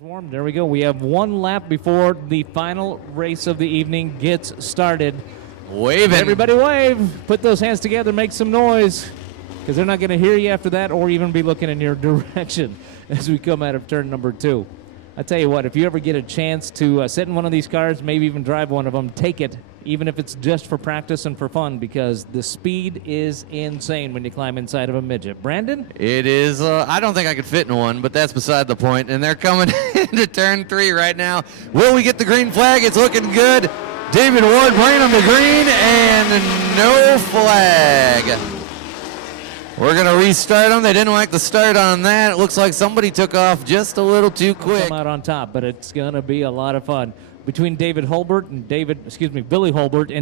Warm. There we go. We have one lap before the final race of the evening gets started. Waving. Everybody wave. Put those hands together. Make some noise, because they're not going to hear you after that or even be looking in your direction as we come out of turn number 2. I tell you what, if you ever get a chance to sit in one of these cars, maybe even drive one of them, take it, even if it's just for practice and for fun, because the speed is insane when you climb inside of a Midget. Brandon? It is, I don't think I could fit in one, but that's beside the point. And they're coming into turn 3 right now. Will we get the green flag? It's looking good. David Ward bringing them to green, and no flag. We're going to restart them. They didn't like the start on that. It looks like somebody took off just a little too quick. Come out on top, but it's going to be a lot of fun. Between Billy Holbert and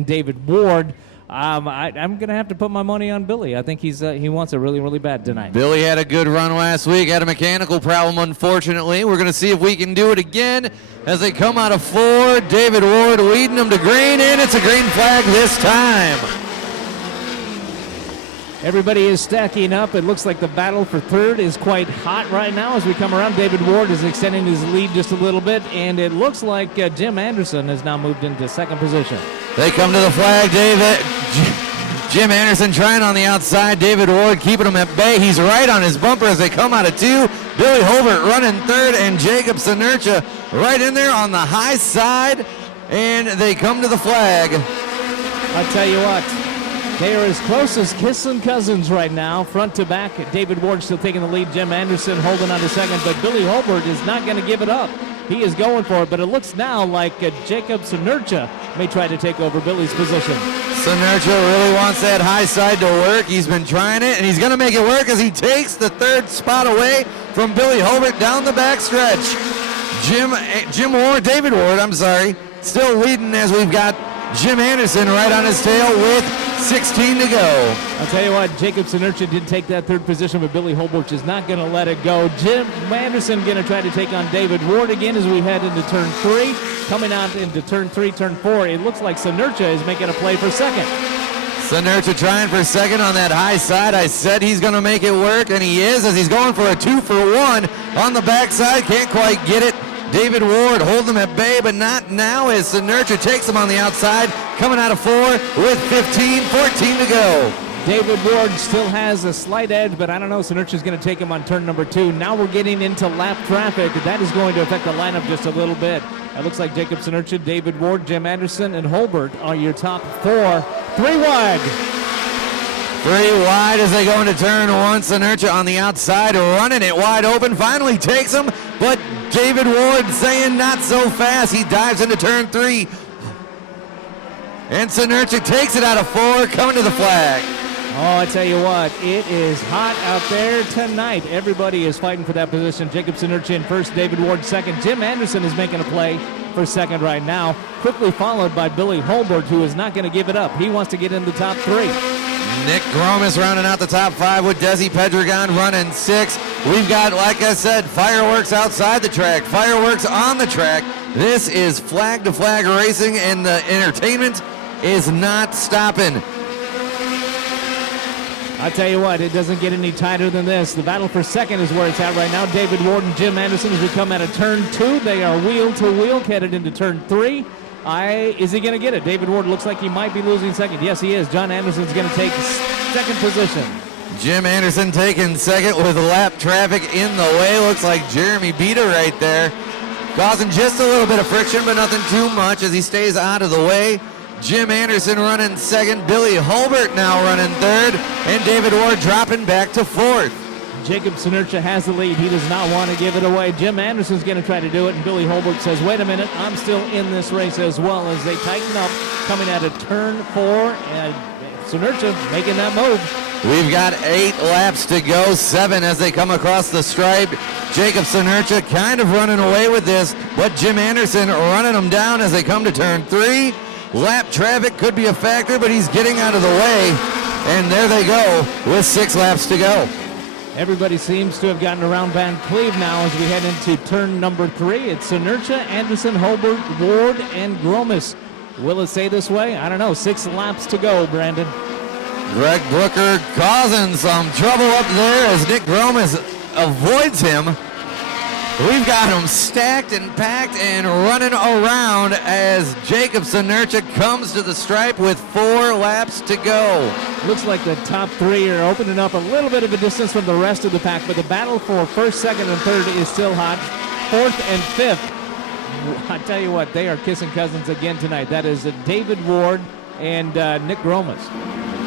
David Ward, I'm going to have to put my money on Billy. I think he wants it really, really bad tonight. Billy had a good run last week, had a mechanical problem, unfortunately. We're going to see if we can do it again as they come out of 4. David Ward leading them to green, and it's a green flag this time. Everybody is stacking up. It looks like the battle for third is quite hot right now as we come around. David Ward is extending his lead just a little bit, and it looks like Jim Anderson has now moved into second position. They come to the flag. Jim Anderson trying on the outside. David Ward keeping him at bay. He's right on his bumper as they come out of 2. Billy Holbert running third, and Jacob Sinertia right in there on the high side, and they come to the flag. I'll tell you what. They are as close as kissing cousins right now, front to back. David Ward still taking the lead. Jim Anderson holding on to second, but Billy Holbert is not going to give it up. He is going for it, but it looks now like Jacob Sinertia may try to take over Billy's position. Sinertia really wants that high side to work. He's been trying it, and he's going to make it work as he takes the third spot away from Billy Holbert down the back stretch. David Ward, still leading as we've got Jim Anderson right on his tail with 16 to go. I'll tell you what, Jacob Sinertia did take that third position, but Billy Holbert is not going to let it go. Jim Anderson going to try to take on David Ward again as we head into turn 3. Coming out into turn 3, turn 4, it looks like Sinertia is making a play for second. Sinertia trying for second on that high side. I said he's going to make it work, and he is, as he's going for a 2-for-1 on the backside. Can't quite get it. David Ward holding them at bay, but not now as Sinertia takes them on the outside, coming out of 4 with 14 to go. David Ward still has a slight edge, but I don't know. Sinertia's going to take him on turn number 2. Now we're getting into lap traffic. That is going to affect the lineup just a little bit. It looks like Jacob Sinertia, David Ward, Jim Anderson, and Holbert are your top 4. 3 wide. 3 wide as they go into turn 1. Sinertia on the outside, running it wide open. Finally takes him, but David Ward saying not so fast. He dives into turn 3. And Sinertia takes it out of 4, coming to the flag. Oh, I tell you what, it is hot out there tonight. Everybody is fighting for that position. Jacob Sinertia in first, David Ward second. Jim Anderson is making a play for second right now, quickly followed by Billy Holbert, who is not going to give it up. He wants to get in the top 3. Nick Gromis rounding out the top 5 with Desi Pedregon running 6. We've got, like I said, fireworks outside the track, fireworks on the track. This is flag-to-flag racing, and the entertainment is not stopping. I tell you what, it doesn't get any tighter than this. The battle for second is where it's at right now. David Ward and Jim Anderson as we come out of turn 2. They are wheel to wheel, headed into turn 3. Is he going to get it? David Ward looks like he might be losing second. Yes, he is. John Anderson's going to take second position. Jim Anderson taking second with lap traffic in the way. Looks like Jeremy Beta right there, causing just a little bit of friction, but nothing too much as he stays out of the way. Jim Anderson running second. Billy Holbert now running third, and David Ward dropping back to 4th. Jacob Sinertia has the lead. He does not want to give it away. Jim Anderson's going to try to do it, and Billy Holbert says, wait a minute, I'm still in this race as well, as they tighten up coming out of turn 4, and Sinertia making that move. We've got 8 laps to go, 7 as they come across the stripe. Jacob Sinertia kind of running away with this, but Jim Anderson running them down as they come to turn 3. Lap traffic could be a factor, but he's getting out of the way, and there they go with 6 laps to go. Everybody seems to have gotten around Van Cleve now as we head into turn number 3. It's Sinertia, Anderson, Holbert, Ward, and Gromis. Will it stay this way? I don't know. 6 laps to go, Brandon. Greg Brooker causing some trouble up there as Nick Gromis avoids him. We've got them stacked and packed and running around as Jacob Sonercha comes to the stripe with 4 laps to go. Looks like the top 3 are opening up a little bit of a distance from the rest of the pack, but the battle for first, second, and third is still hot. Fourth and fifth, I tell you what, they are kissing cousins again tonight. That is David Ward and Nick Gromas.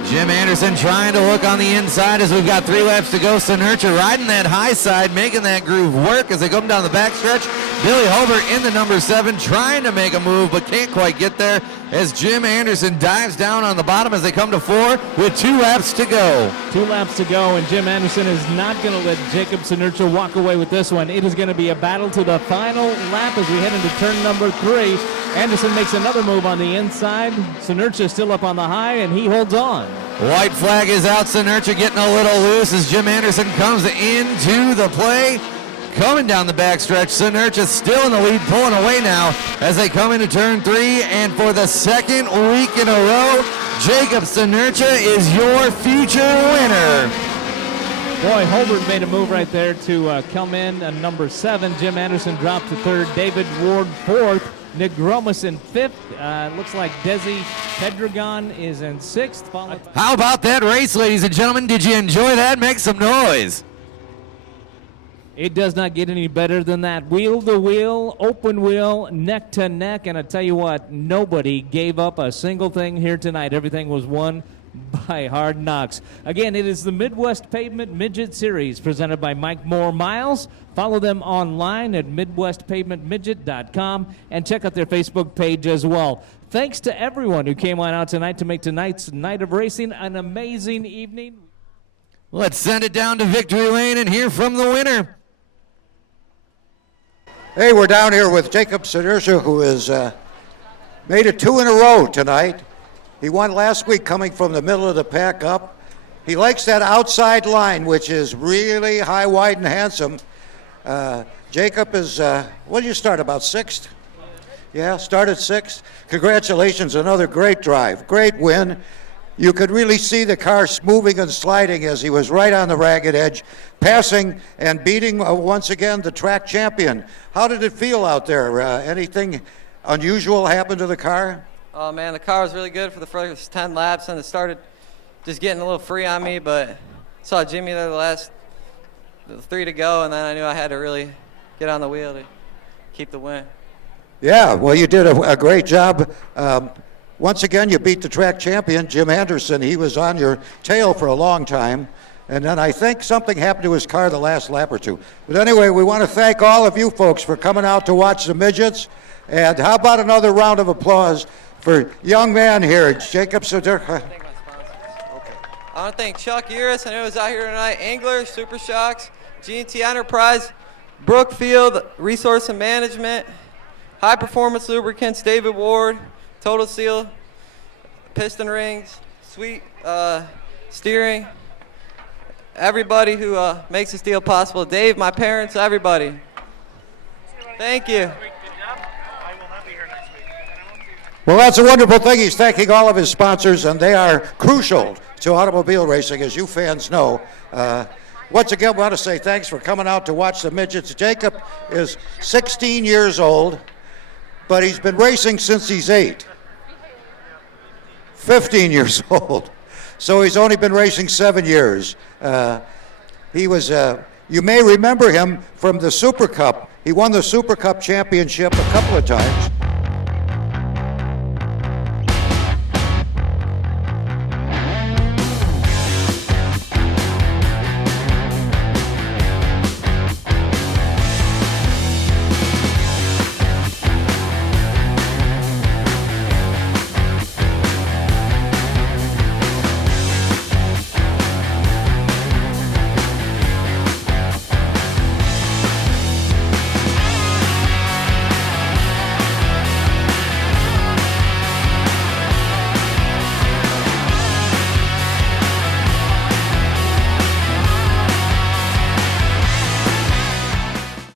Jim Anderson trying to look on the inside as we've got 3 laps to go. Sonercha riding that high side, making that groove work as they come down the backstretch. Billy Holbert in the number 7 trying to make a move but can't quite get there as Jim Anderson dives down on the bottom as they come to 4 with 2 laps to go. 2 laps to go, and Jim Anderson is not going to let Jacob Sonercha walk away with this one. It is going to be a battle to the final lap as we head into turn number 3. Anderson makes another move on the inside. Sonercha is still up on the high, and he holds on. White flag is out. Sonercha getting a little loose as Jim Anderson comes into the play. Coming down the backstretch, Sonercha still in the lead, pulling away now as they come into turn 3. And for the second week in a row, Jacob Sonercha is your future winner. Boy, Holbert made a move right there to come in at number 7. Jim Anderson dropped to 3rd. David Ward 4th. Nick Gromas in 5th. Looks like Desi Pedregon is in 6th. How about that race, ladies and gentlemen? Did you enjoy that? Make some noise. It does not get any better than that. Wheel to wheel, open wheel, neck to neck. And I tell you what, nobody gave up a single thing here tonight. Everything was won by hard knocks. Again, it is the Midwest Pavement Midget Series presented by Mike Moore Miles. Follow them online at MidwestPavementMidget.com and check out their Facebook page as well. Thanks to everyone who came on out tonight to make tonight's night of racing an amazing evening. Let's send it down to victory lane and hear from the winner. Hey, we're down here with Jacob Sonercha, who has made it 2 in a row tonight. He won last week coming from the middle of the pack up. He likes that outside line, which is really high, wide, and handsome. Jacob is, what did you start, about 6th? Yeah, started 6th. Congratulations, another great drive, great win. You could really see the car moving and sliding as he was right on the ragged edge, passing and beating, once again, the track champion. How did it feel out there? Anything unusual happened to the car? Oh man, the car was really good for the first 10 laps, and it started just getting a little free on me, but saw Jimmy there the last 3 to go, and then I knew I had to really get on the wheel to keep the win. Yeah, well, you did a great job. Once again, you beat the track champion, Jim Anderson. He was on your tail for a long time. And then I think something happened to his car the last lap or 2. But anyway, we want to thank all of you folks for coming out to watch the Midgets. And how about another round of applause for young man here, Jacob Sonercha. I want to thank Chuck Uris, I know he was out here tonight, Angler, Super Shocks, G&T Enterprise, Brookfield Resource and Management, High Performance Lubricants, David Ward, Total Seal, Piston Rings, Sweet Steering, everybody who makes this deal possible, Dave, my parents, everybody. Thank you. Well, that's a wonderful thing. He's thanking all of his sponsors, and they are crucial to automobile racing, as you fans know. Once again, I want to say thanks for coming out to watch the Midgets. Jacob is 16 years old, but he's been racing since he's 8. 15 years old. So he's only been racing 7 years. He was, you may remember him from the Super Cup. He won the Super Cup championship a couple of times.